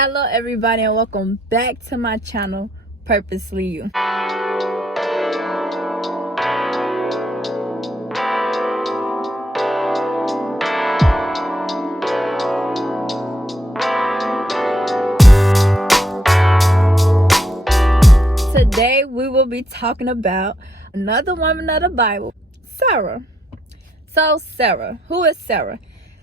Hello everybody and welcome back to my channel, Purposely You. Today we will be talking about another woman of the Bible, Sarah. So Sarah, who is Sarah?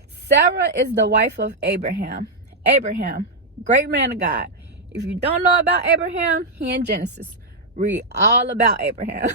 Sarah is the wife of Abraham. Abraham, great man of God. If you don't know about Abraham, he in Genesis. Read all about Abraham.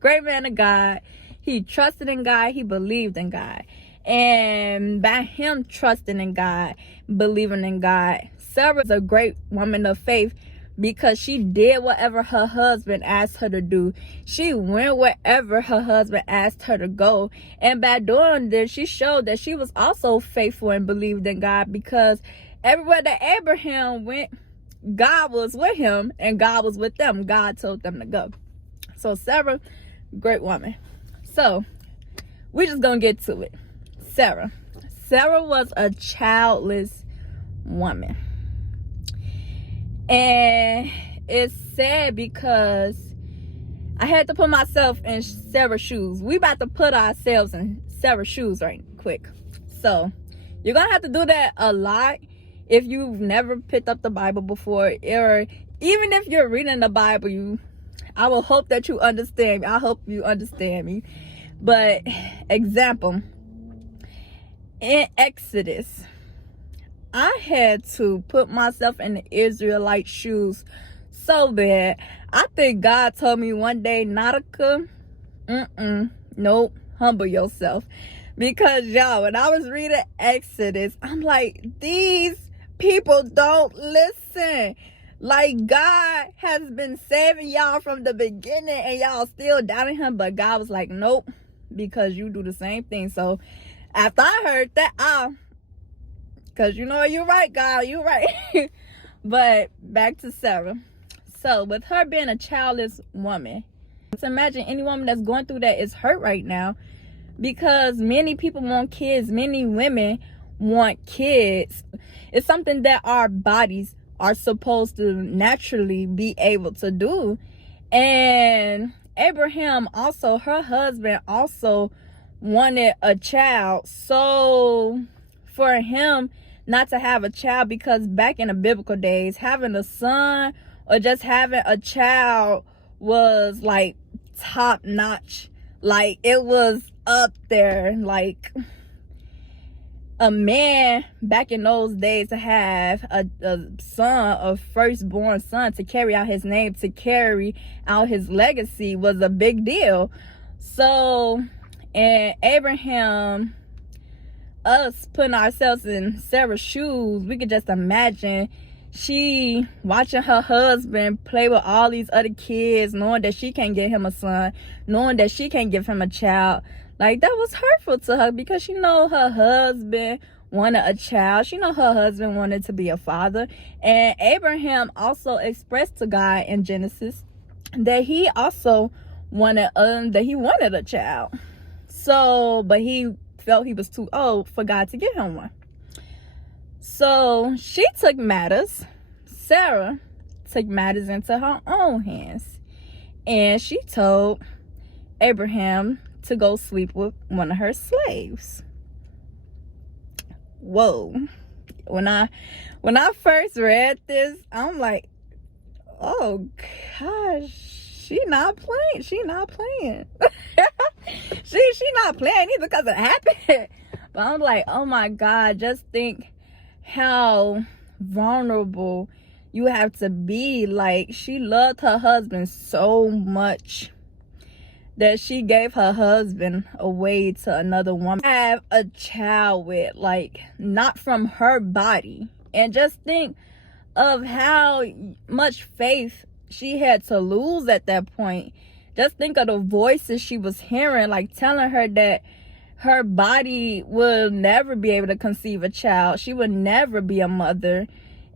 Great man of God. He trusted in God. He believed in God. And by him trusting in God, believing in God, Sarah is a great woman of faith because she did whatever her husband asked her to do. She went wherever her husband asked her to go. And by doing this, she showed that she was also faithful and believed in God, because everywhere that Abraham went, God was with him and God was with them. God told them to go. So Sarah, great woman. So we're just gonna get to it. Sarah was a childless woman. And it's sad because I had to put myself in Sarah's shoes. We about to put ourselves in Sarah's shoes right quick. So you're gonna have to do that a lot if you've never picked up the Bible before, or even if you're reading the Bible. I will hope that you understand me. I hope you understand me. But example, in Exodus, I had to put myself in the Israelite shoes so bad. I think God told me one day, Nautica, nope, humble yourself. Because y'all, when I was reading Exodus, I'm like, these people don't listen. Like, God has been saving y'all from the beginning and y'all still doubting him. But God was like, nope, because you do the same thing. So after I heard that, because you're right, God, you're right. But back to Sarah. So with her being a childless woman, so imagine any woman that's going through that is hurt right now, because many people want kids. Many women want kids. It's something that our bodies are supposed to naturally be able to do. And Abraham also, her husband also wanted a child. So for him not to have a child, because back in the biblical days, having a son or just having a child was like top notch. Like, it was up there. Like, a man back in those days to have a son, a firstborn son, to carry out his name, to carry out his legacy, was a big deal. So, and Abraham, us putting ourselves in Sarah's shoes, we could just imagine she watching her husband play with all these other kids, knowing that she can't get him a son, knowing that she can't give him a child. Like, that was hurtful to her, because she know her husband wanted a child. She know her husband wanted to be a father. And Abraham also expressed to God in Genesis that he also wanted a child. So, but he felt he was too old for God to give him one. So she took matters. Sarah took matters into her own hands, and she told Abraham to go sleep with one of her slaves. Whoa. When I first read this, I'm like, oh gosh, she not playing. She not playing either, because it happened. But I'm like, oh my God, just think how vulnerable you have to be. Like, she loved her husband so much that she gave her husband away to another woman to have a child with, like, not from her body. And just think of how much faith she had to lose at that point. Just think of the voices she was hearing, like, telling her that her body will never be able to conceive a child. She would never be a mother.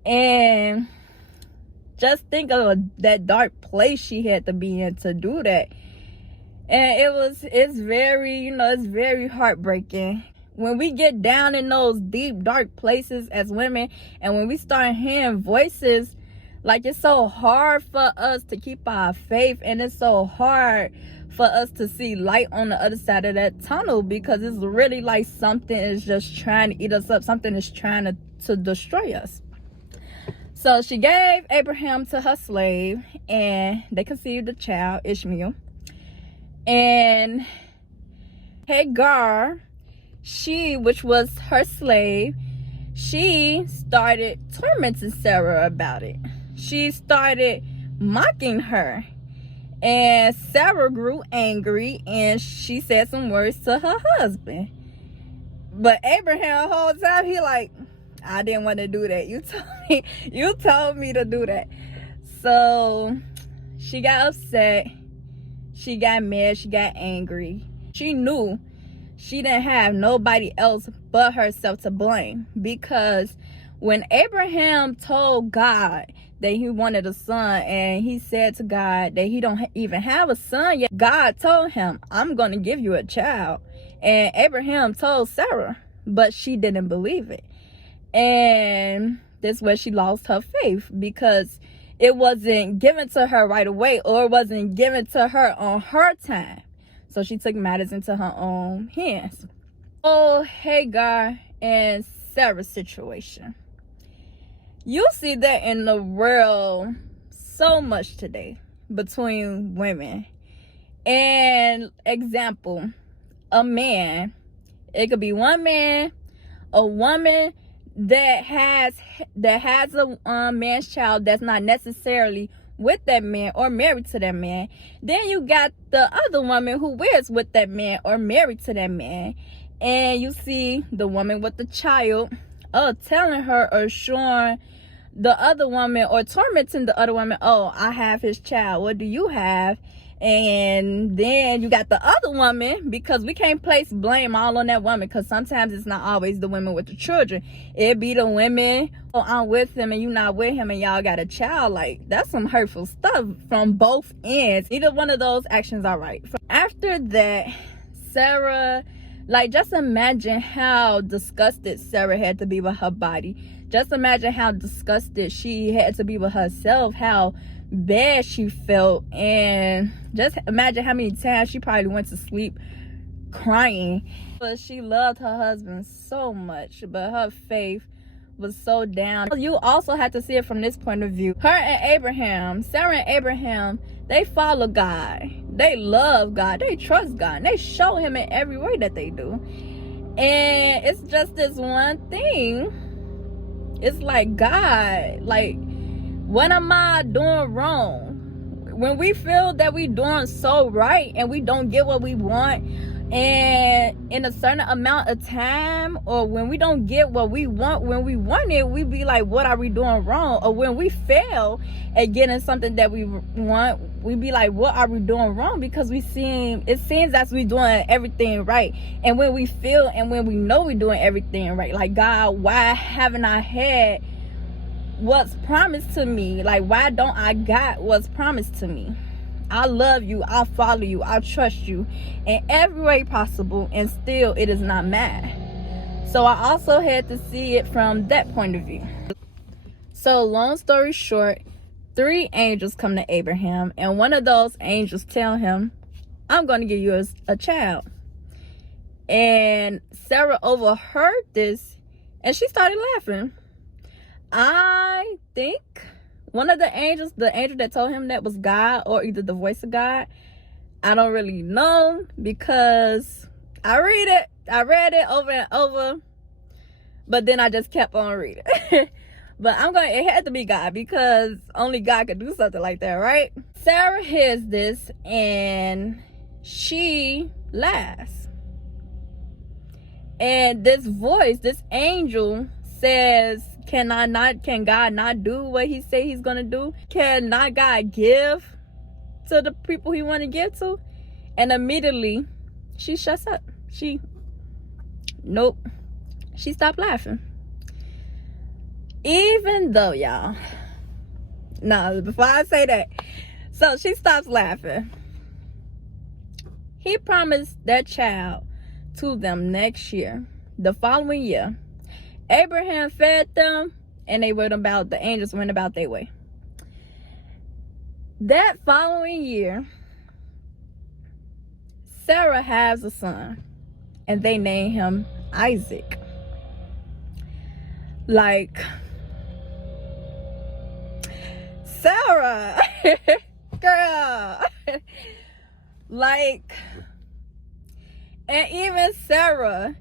And just think of that dark place she had to be in to do that. And it's very heartbreaking when we get down in those deep, dark places as women, and when we start hearing voices, like, it's so hard for us to keep our faith, and it's so hard for us to see light on the other side of that tunnel, because it's really like something is just trying to eat us up. Something is trying to destroy us. So she gave Abraham to her slave, and they conceived a child, Ishmael. And Hagar, which was her slave, she started tormenting Sarah about it. She started mocking her. And Sarah grew angry, and she said some words to her husband. But Abraham, the whole time, he like, I didn't want to do that. You told me to do that. So she got upset. She got mad. She got angry. She knew she didn't have nobody else but herself to blame, because when Abraham told God that he wanted a son, and he said to God that he don't even have a son yet, God told him, I'm going to give you a child. And Abraham told Sarah, but she didn't believe it. And that's where she lost her faith, because it wasn't given to her right away, or it wasn't given to her on her time. So she took matters into her own hands. Oh, Hagar and Sarah's situation. You see that in the world so much today between women. And example, a man, it could be one man, a woman that has a man's child that's not necessarily with that man or married to that man. Then you got the other woman who is with that man or married to that man. And you see the woman with the child telling her or showing the other woman or tormenting the other woman, oh, I have his child, what do you have? And then you got the other woman, because we can't place blame all on that woman, because sometimes it's not always the women with the children. It be the women, oh, I'm with him and you not with him and y'all got a child. Like, that's some hurtful stuff from both ends. Either one of those actions are right. After that, Sarah, like, just imagine how disgusted Sarah had to be with her body. Just imagine how disgusted she had to be with herself, how bad she felt. And just imagine how many times she probably went to sleep crying. But she loved her husband so much, but her faith was so down. You also have to see it from this point of view. Her and Abraham, Sarah and Abraham, they follow God. They love God. They trust God. And they show him in every way that they do. And it's just this one thing. It's like, God, like, what am I doing wrong? When we feel that we doing so right and we don't get what we want, and in a certain amount of time, or when we don't get what we want when we want it, we be like, what are we doing wrong? Or when we fail at getting something that we want, we be like, what are we doing wrong? Because it seems as we doing everything right. And when we feel and when we know we doing everything right, like, God, why haven't I had what's promised to me? Like, why don't I got what's promised to me? I love you, I follow you, I trust you in every way possible, and still it is not mine. So I also had to see it from that point of view. So long story short, 3 angels come to Abraham, and one of those angels tell him, I'm going to give you a child. And Sarah overheard this, and she started laughing. I think one of the angel that told him that was God, or either the voice of God. I don't really know, because I read it over and over, but then I just kept on reading. But it had to be God, because only God could do something like that, right? Sarah hears this and she laughs. And this voice, this angel says, Can God not do what he say he's gonna do? Can not God give to the people he want to give to? And immediately she shuts up. She stopped laughing. Even though, y'all, before I say that, so she stops laughing. He promised that child to them next year. the following year, Abraham fed them, and the angels went about their way. That following year, Sarah has a son, and they name him Isaac. Like, Sarah, girl, like, and even Sarah,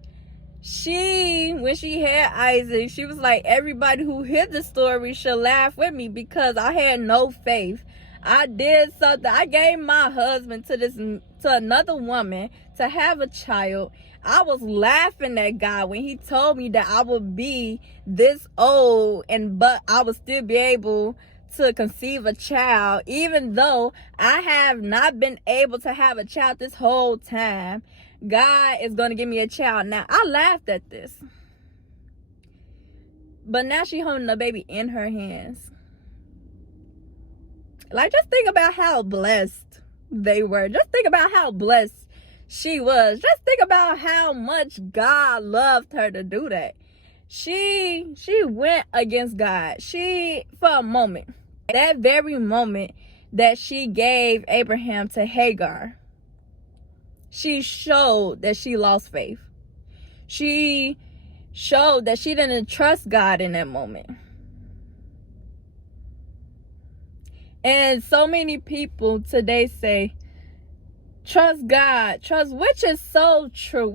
when she had Isaac, she was like, everybody who hears the story should laugh with me because I had no faith. I did something. I gave my husband to another woman to have a child. I was laughing at God when he told me that I would be this old but I would still be able to conceive a child, even though I have not been able to have a child this whole time. God is going to give me a child. Now, I laughed at this. But now she's holding the baby in her hands. Like, just think about how blessed they were. Just think about how blessed she was. Just think about how much God loved her to do that. She went against God. For a moment, that very moment that she gave Abraham to Hagar, she showed that she lost faith. She showed that she didn't trust God in that moment. And so many people today say, trust God, which is so true,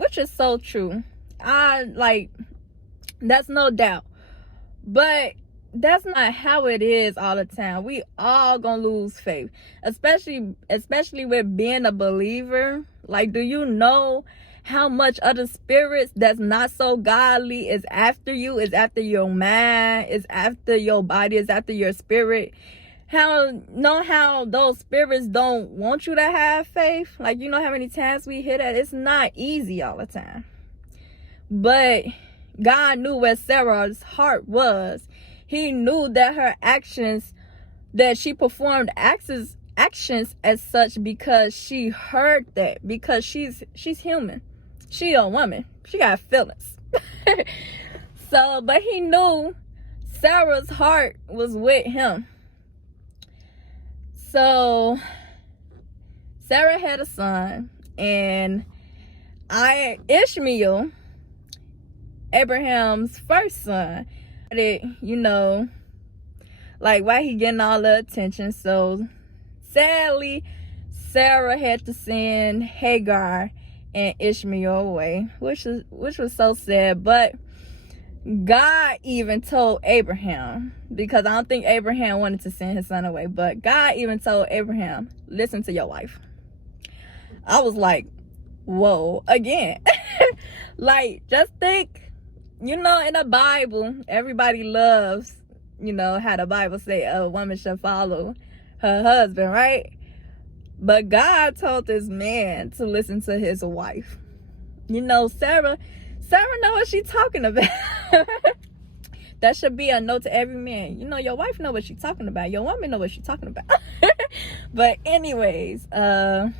that's no doubt. But that's not how it is all the time. We all gonna lose faith, especially with being a believer. Like, do you know how much other spirits that's not so godly is after you, is after your mind, is after your body, is after your spirit? How those spirits don't want you to have faith? Like, you know how many times we hear that? It's not easy all the time. But God knew where Sarah's heart was. He knew that her actions, that she performed actions as such because she heard that. Because she's human. She a woman. She got feelings. But he knew Sarah's heart was with him. So Sarah had a son, and Ishmael, Abraham's first son, why he getting all the attention. So sadly, Sarah had to send Hagar and Ishmael away, which was so sad. But God even told Abraham, because I don't think Abraham wanted to send his son away, but God even told Abraham, listen to your wife. I was like, whoa, again. Like, just think, in the Bible, everybody loves, how the Bible say a woman should follow her husband, right? But God told this man to listen to his wife. Sarah know what she's talking about. That should be a note to every man. Your wife know what she's talking about. Your woman know what she's talking about. But anyways, so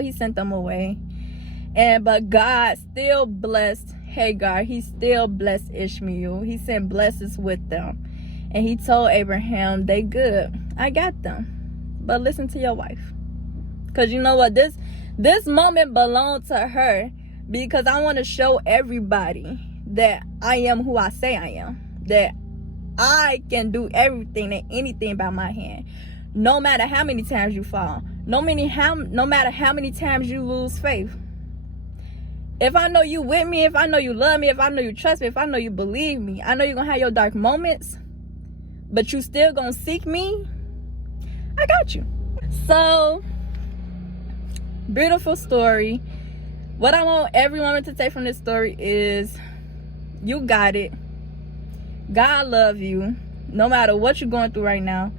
he sent them away. But God still blessed Hagar. He still blessed Ishmael. He sent blessings with them. And he told Abraham, they good. I got them. But listen to your wife. Because you know what? This moment belonged to her. Because I want to show everybody that I am who I say I am. That I can do everything and anything by my hand. No matter how many times you fall. No matter how many times you lose faith. If I know you with me, if I know you love me, if I know you trust me, if I know you believe me, I know you're going to have your dark moments, but you still going to seek me, I got you. So, beautiful story. What I want every woman to take from this story is, you got it. God love you. No matter what you're going through right now,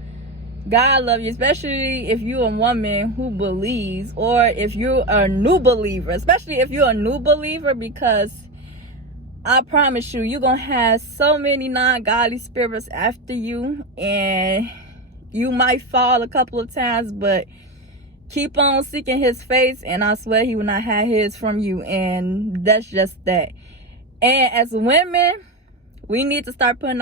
God love you, especially if you're a woman who believes, or if you're a new believer, especially if you're a new believer, because I promise you're going to have so many non-godly spirits after you, and you might fall a couple of times, but keep on seeking his face, and I swear he will not hide his from you. And that's just that. And as women, we need to start putting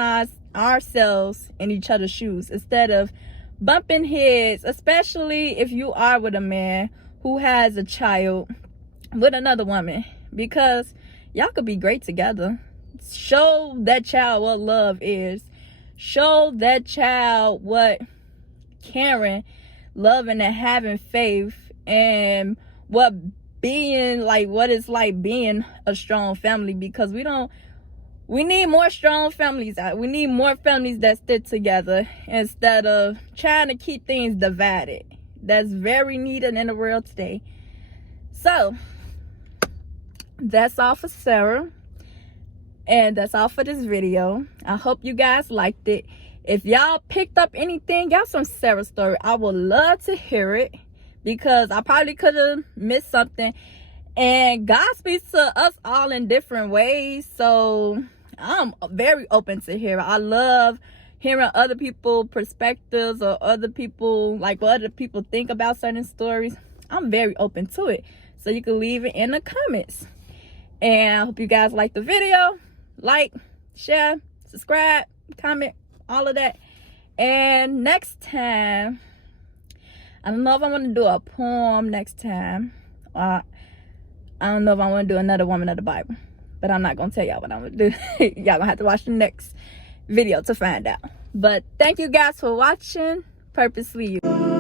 ourselves in each other's shoes instead of bumping heads, especially if you are with a man who has a child with another woman, because y'all could be great together. Show that child what love is. Show that child what caring, loving, and having faith, and what it's like being a strong family, because we need more strong families out. We need more families that stick together instead of trying to keep things divided. That's very needed in the world today. So that's all for Sarah, and that's all for this video. I hope you guys liked it. If y'all picked up anything else from Sarah's story, I would love to hear it, because I probably could have missed something. And God speaks to us all in different ways, so I'm very open to hear. I love hearing other people's perspectives, or other people, like what other people think about certain stories. I'm very open to it, so you can leave it in the comments. And I hope you guys like the video. Like, share, subscribe, comment, all of that. And next time, I don't know if I want to do a poem next time. I don't know if I want to do another woman of the Bible, but I'm not going to tell y'all what I'm going to do. Y'all going to have to watch the next video to find out. But thank you guys for watching. Purposely You.